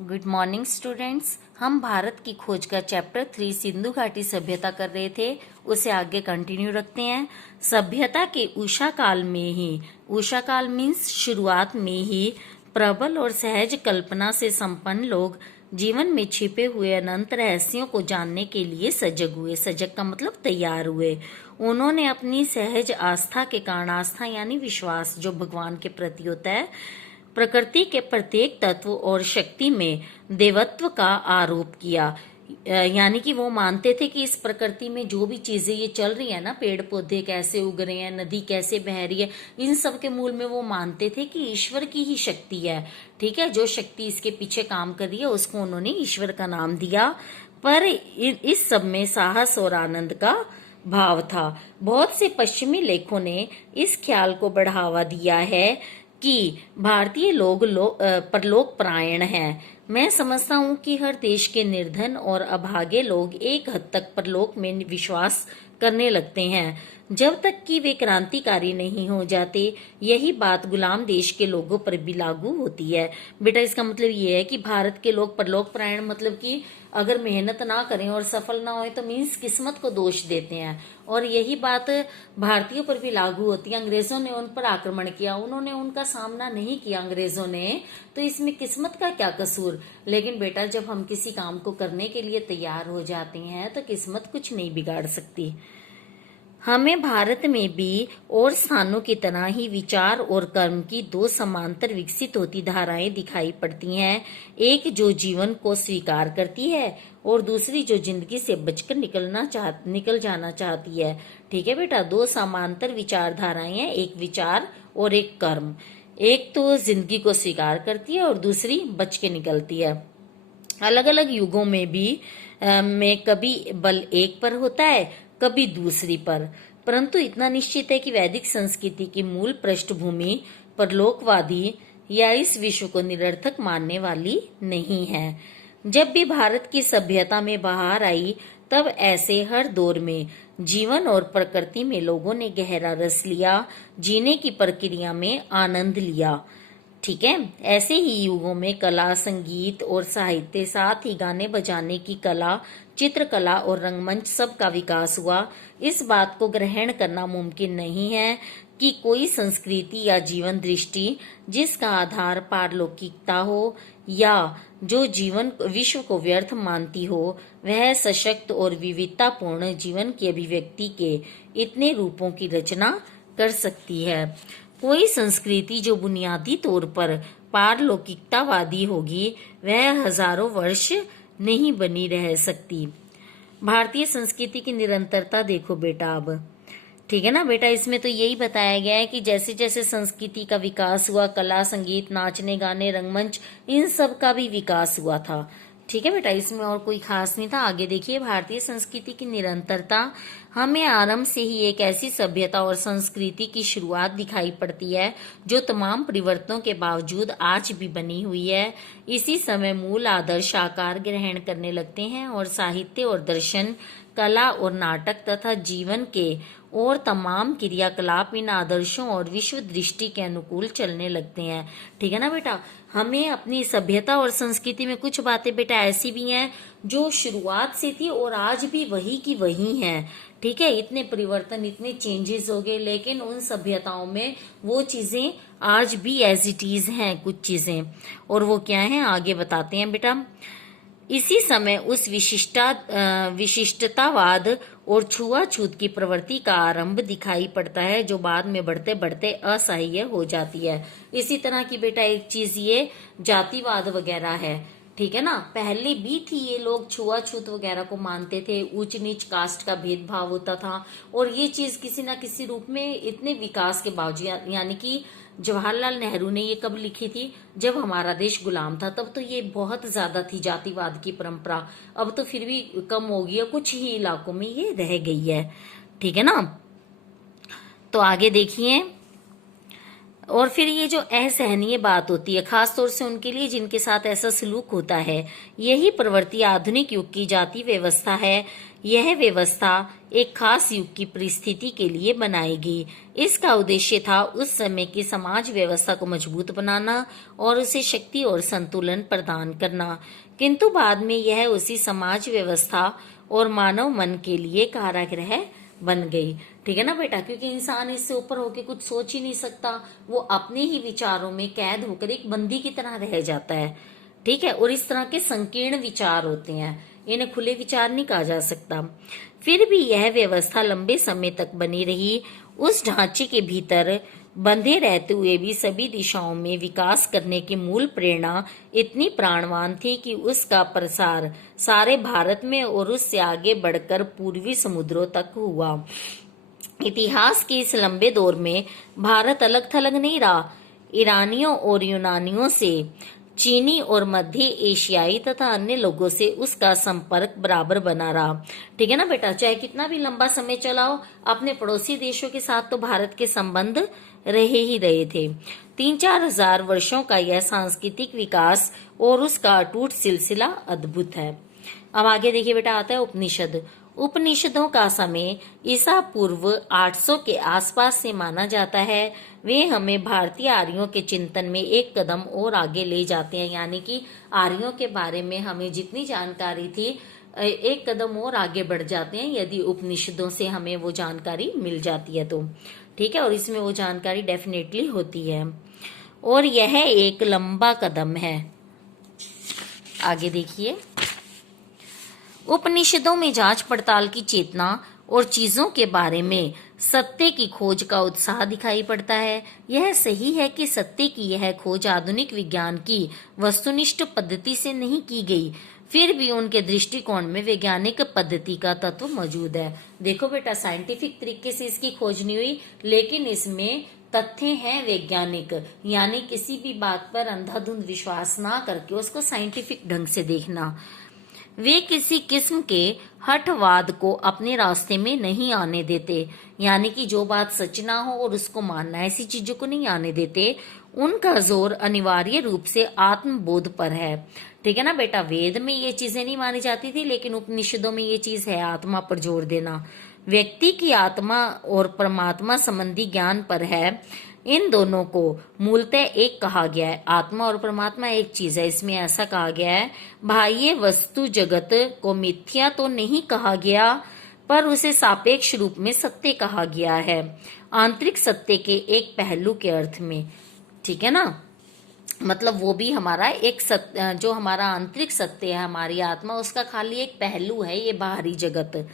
Good morning students. हम भारत की खोज का चैप्टर 3 सिंधु घाटी सभ्यता कर रहे थे, उसे आगे कंटिन्यू रखते हैं। सभ्यता के उषा काल में ही, उषा काल मीन्स शुरुआत में ही, प्रबल और सहज कल्पना से संपन्न लोग जीवन में छिपे हुए अनंत रहस्यों को जानने के लिए सजग हुए। सजग का मतलब तैयार हुए। उन्होंने अपनी सहज आस्था के कारण, आस्था यानी विश्वास जो भगवान के प्रति होता है, प्रकृति के प्रत्येक तत्व और शक्ति में देवत्व का आरोप किया। यानी कि वो मानते थे कि इस प्रकृति में जो भी चीजें ये चल रही है ना, पेड़ पौधे कैसे उग रहे हैं, नदी कैसे बह रही है, इन सब के मूल में वो मानते थे कि ईश्वर की ही शक्ति है। ठीक है, जो शक्ति इसके पीछे काम कर रही है उसको उन्होंने ईश्वर का नाम दिया। पर इस सब में साहस और आनंद का भाव था। बहुत से पश्चिमी लेखों ने इस ख्याल को बढ़ावा दिया है कि भारतीय लोग परलोक परायण हैं। मैं समझता हूँ कि हर देश के निर्धन और अभागे लोग एक हद तक परलोक में विश्वास करने लगते हैं, जब तक कि वे क्रांतिकारी नहीं हो जाते। यही बात गुलाम देश के लोगों पर भी लागू होती है। बेटा, इसका मतलब ये है कि भारत के लोग परलोक परायण मतलब कि अगर मेहनत ना करें और सफल ना होए तो मीन्स किस्मत को दोष देते हैं। और यही बात भारतीयों पर भी लागू होती है। अंग्रेजों ने उन पर आक्रमण किया, उन्होंने उनका सामना नहीं किया अंग्रेजों ने, तो इसमें किस्मत का क्या कसूर। लेकिन बेटा, जब हम किसी काम को करने के लिए तैयार हो जाते हैं तो किस्मत कुछ नहीं बिगाड़ सकती। हमें भारत में भी और स्थानों की तरह ही विचार और कर्म की दो समांतर विकसित होती धाराएं दिखाई पड़ती हैं। एक जो जीवन को स्वीकार करती है और दूसरी जो जिंदगी से बचकर निकल जाना चाहती है। ठीक है बेटा, दो समांतर विचारधाराएं हैं, एक विचार और एक कर्म। एक तो जिंदगी को स्वीकार करती है और दूसरी बच के निकलती है। अलग अलग युगों में भी में कभी बल एक पर होता है, कभी दूसरी पर, परंतु इतना निश्चित है कि वैदिक संस्कृति की मूल पृष्ठभूमि परलोकवादी या इस विश्व को निरर्थक मानने वाली नहीं है। जब भी भारत की सभ्यता में बहार आई, तब ऐसे हर दौर में जीवन और प्रकृति में लोगों ने गहरा रस लिया, जीने की प्रक्रिया में आनंद लिया। ठीक है, ऐसे ही युगों में कला, संगीत और साहित्य, साथ ही गाने बजाने की कला, चित्रकला और रंगमंच सब का विकास हुआ। इस बात को ग्रहण करना मुमकिन नहीं है कि कोई संस्कृति या जीवन दृष्टि जिसका आधार पारलौकिकता हो या जो जीवन विश्व को व्यर्थ मानती हो, वह सशक्त और विविधतापूर्ण जीवन की अभिव्यक्ति के इतने रूपों की रचना कर सकती है। कोई संस्कृति जो बुनियादी तौर पर पारलौकिकतावादी होगी, वह हजारों वर्ष नहीं बनी रह सकती। भारतीय संस्कृति की निरंतरता देखो बेटा अब। ठीक है ना बेटा, इसमें तो यही बताया गया है कि जैसे जैसे संस्कृति का विकास हुआ, कला, संगीत, नाचने गाने, रंगमंच, इन सब का भी विकास हुआ था। ठीक है बेटा, इसमें और कोई खास नहीं था। आगे देखिए, भारतीय संस्कृति की निरंतरता। हमें आरंभ से ही एक ऐसी सभ्यता और संस्कृति की शुरुआत दिखाई पड़ती है जो तमाम परिवर्तनों के बावजूद आज भी बनी हुई है। इसी समय मूल आदर्श आकार ग्रहण करने लगते हैं और साहित्य और दर्शन, कला और नाटक तथा जीवन के और तमाम क्रियाकलाप इन आदर्शों और विश्व दृष्टि के अनुकूल चलने लगते हैं। ठीक है ना बेटा, हमें अपनी सभ्यता और संस्कृति में कुछ बातें बेटा ऐसी भी हैं जो शुरुआत से थी और आज भी वही की वही हैं। ठीक है, इतने परिवर्तन, इतने चेंजेस हो गए, लेकिन उन सभ्यताओं में वो चीजें आज भी एज इट इज हैं कुछ चीजें। और वो क्या है, आगे बताते हैं बेटा। इसी समय उस विशिष्टतावाद और छुआछूत की प्रवृत्ति का आरंभ दिखाई पड़ता है, जो बाद में बढ़ते बढ़ते असह्य हो जाती है। इसी तरह की बेटा एक चीज ये जातिवाद वगैरह है। ठीक है ना, पहले भी थी, ये लोग छुआछूत वगैरह को मानते थे, ऊंच नीच कास्ट का भेदभाव होता था, और ये चीज किसी ना किसी रूप में इतने विकास के बावजूद, यानी कि जवाहरलाल नेहरू ने ये कब लिखी थी, जब हमारा देश गुलाम था, तब तो ये बहुत ज्यादा थी जातिवाद की परंपरा। अब तो फिर भी कम हो गई है, कुछ ही इलाकों में ये रह गई है। ठीक है ना, तो आगे देखिए, और फिर ये जो असहनीय बात होती है खास तौर से उनके लिए जिनके साथ ऐसा सलूक होता है, यही प्रवृत्ति आधुनिक युग की जाति व्यवस्था है। यह व्यवस्था एक खास युग की परिस्थिति के लिए बनाई गई। इसका उद्देश्य था उस समय की समाज व्यवस्था को मजबूत बनाना और उसे शक्ति और संतुलन प्रदान करना, किंतु बाद में यह उसी समाज व्यवस्था और मानव मन के लिए कारागृह बन गई। ठीक है ना बेटा, क्योंकि इंसान इससे ऊपर होके कुछ सोच ही नहीं सकता, वो अपने ही विचारों में कैद होकर एक बंदी की तरह रह जाता है। ठीक है, और इस तरह के संकीर्ण विचार होते हैं, इन्हें खुले विचार नहीं कहा जा सकता। फिर भी यह व्यवस्था लंबे समय तक बनी रही। उस ढांचे के भीतर बंधे रहते हुए भी सभी दिशाओं में विकास करने की मूल प्रेरणा इतनी प्राणवान थी कि उसका प्रसार सारे भारत में और उससे आगे बढ़कर पूर्वी समुद्रों तक हुआ। इतिहास के इस लंबे दौर में भारत अलग थलग नहीं रहा। ईरानियों और यूनानियों से, चीनी और मध्य एशियाई तथा अन्य लोगों से उसका संपर्क बराबर बना रहा। ठीक है ना बेटा, चाहे कितना भी लंबा समय चलाओ, अपने पड़ोसी देशों के साथ तो भारत के संबंध रहे ही रहे थे। 3-4 हजार वर्षों का यह सांस्कृतिक विकास और उसका अटूट सिलसिला अद्भुत है। अब आगे देखिए बेटा, आता है उपनिषद। उपनिषदों का समय ईसा पूर्व 800 के आसपास से माना जाता है। वे हमें भारतीय आर्यों के चिंतन में एक कदम और आगे ले जाते हैं, यानी कि आर्यों के बारे में हमें जितनी जानकारी थी एक कदम और आगे बढ़ जाते हैं यदि उपनिषदों से हमें वो जानकारी मिल जाती है तो। ठीक है, और इसमें वो जानकारी डेफिनेटली होती है और यह एक लंबा कदम है। आगे देखिए, उपनिषदों में जांच पड़ताल की चेतना और चीजों के बारे में सत्य की खोज का उत्साह दिखाई पड़ता है। यह सही है कि सत्य की यह खोज आधुनिक विज्ञान की वस्तुनिष्ठ पद्धति से नहीं की गई, फिर भी उनके दृष्टिकोण में वैज्ञानिक पद्धति का तत्व मौजूद है। देखो बेटा, साइंटिफिक तरीके से इसकी खोज नहीं हुई, लेकिन इसमें तथ्य हैं वैज्ञानिक, यानी किसी भी बात पर अंधाधुंध विश्वास ना करके उसको साइंटिफिक ढंग से देखना। वे किसी किस्म के हठवाद को अपने रास्ते में नहीं आने देते, यानी कि जो बात सच ना हो और उसको मानना, ऐसी चीजों को नहीं आने देते। उनका जोर अनिवार्य रूप से आत्मबोध पर है। ठीक है ना बेटा, वेद में ये चीजें नहीं मानी जाती थी, लेकिन उपनिषदों में ये चीज है, आत्मा पर जोर देना। व्यक्ति की आत्मा और परमात्मा संबंधी ज्ञान पर है। इन दोनों को मूलतः एक कहा गया है। आत्मा और परमात्मा एक चीज है, इसमें ऐसा कहा गया है। बाह्य वस्तु जगत को मिथ्या तो नहीं कहा गया, पर उसे सापेक्ष रूप में सत्य कहा गया है, आंतरिक सत्य के एक पहलू के अर्थ में। ठीक है ना, मतलब वो भी हमारा एक सत्य, जो हमारा आंतरिक सत्य है, हमारी आत्मा, उसका खाली एक पहलू है ये बाहरी जगत।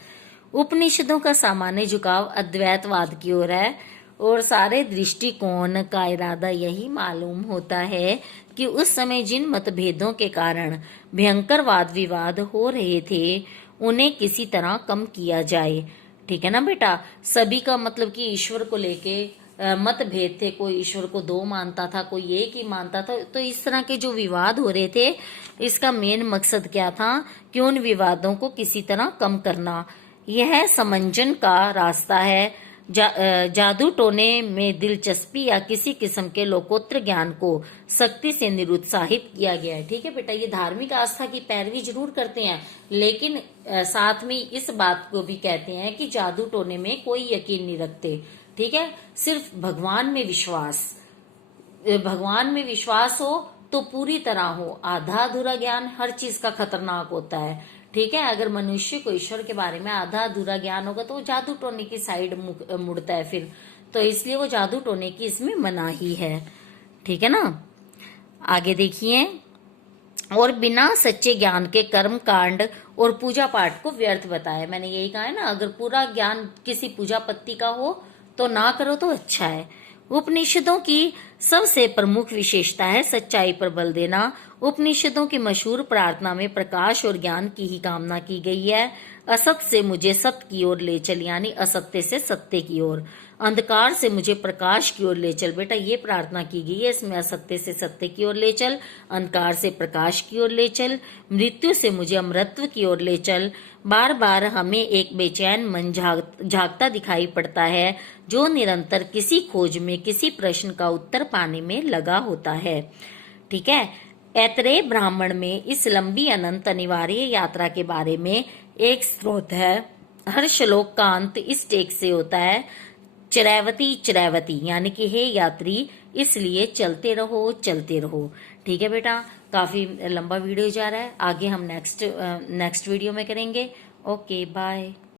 उपनिषदों का सामान्य झुकाव अद्वैतवाद की ओर है और सारे दृष्टिकोण का इरादा यही मालूम होता है कि उस समय जिन मतभेदों के कारण भयंकर वाद विवाद हो रहे थे उन्हें किसी तरह कम किया जाए। ठीक है ना बेटा, सभी का मतलब कि ईश्वर को लेके मतभेद थे, कोई ईश्वर को 2 मानता था, कोई एक ही मानता था। तो इस तरह के जो विवाद हो रहे थे, इसका मेन मकसद क्या था कि उन विवादों को किसी तरह कम करना। यह समंजन का रास्ता है। जादू टोने में दिलचस्पी या किसी किस्म के लोकोत्तर ज्ञान को सख्ती से निरुत्साहित किया गया है। ठीक है बेटा, ये धार्मिक आस्था की पैरवी जरूर करते हैं, लेकिन साथ में इस बात को भी कहते हैं कि जादू टोने में कोई यकीन नहीं रखते। ठीक है, सिर्फ भगवान में विश्वास, भगवान में विश्वास हो तो पूरी तरह हो। आधा अधूरा ज्ञान हर चीज का खतरनाक होता है। ठीक है, अगर मनुष्य को ईश्वर के बारे में आधा अधूरा ज्ञान होगा तो वो जादू टोने की साइड मुड़ता है फिर, तो इसलिए वो जादू टोने की इसमें मनाही है। ठीक है ना, आगे देखिए, और बिना सच्चे ज्ञान के कर्म कांड और पूजा पाठ को व्यर्थ बताया। मैंने यही कहा है ना, अगर पूरा ज्ञान किसी पूजा पत्ती का हो तो ना करो तो अच्छा है। उपनिषदों की सबसे प्रमुख विशेषता है सच्चाई पर बल देना। उपनिषदों की मशहूर प्रार्थना में प्रकाश और ज्ञान की ही कामना की गई है। असत से मुझे सत्य की ओर ले चल, यानी असत्य से सत्य की ओर। अंधकार से मुझे प्रकाश की ओर ले चल। बेटा ये प्रार्थना की गई है इसमें, असत्य से सत्य की ओर ले चल, अंधकार से प्रकाश की ओर ले चल, मृत्यु से मुझे अमरत्व की ओर ले चल। बार बार हमें एक बेचैन मन झांकता दिखाई पड़ता है, जो निरंतर किसी खोज में, किसी प्रश्न का उत्तर पाने में लगा होता है। ठीक है। ऐतरेय ब्राह्मण में इस लंबी अनंत अनिवार्य यात्रा के बारे में एक स्रोत है। हर श्लोक का अंत इस टेक से होता है, चिरैवती चिरैवती, यानी कि हे यात्री, इसलिए चलते रहो चलते रहो। ठीक है बेटा, काफी लंबा वीडियो जा रहा है, आगे हम नेक्स्ट वीडियो में करेंगे। Okay bye.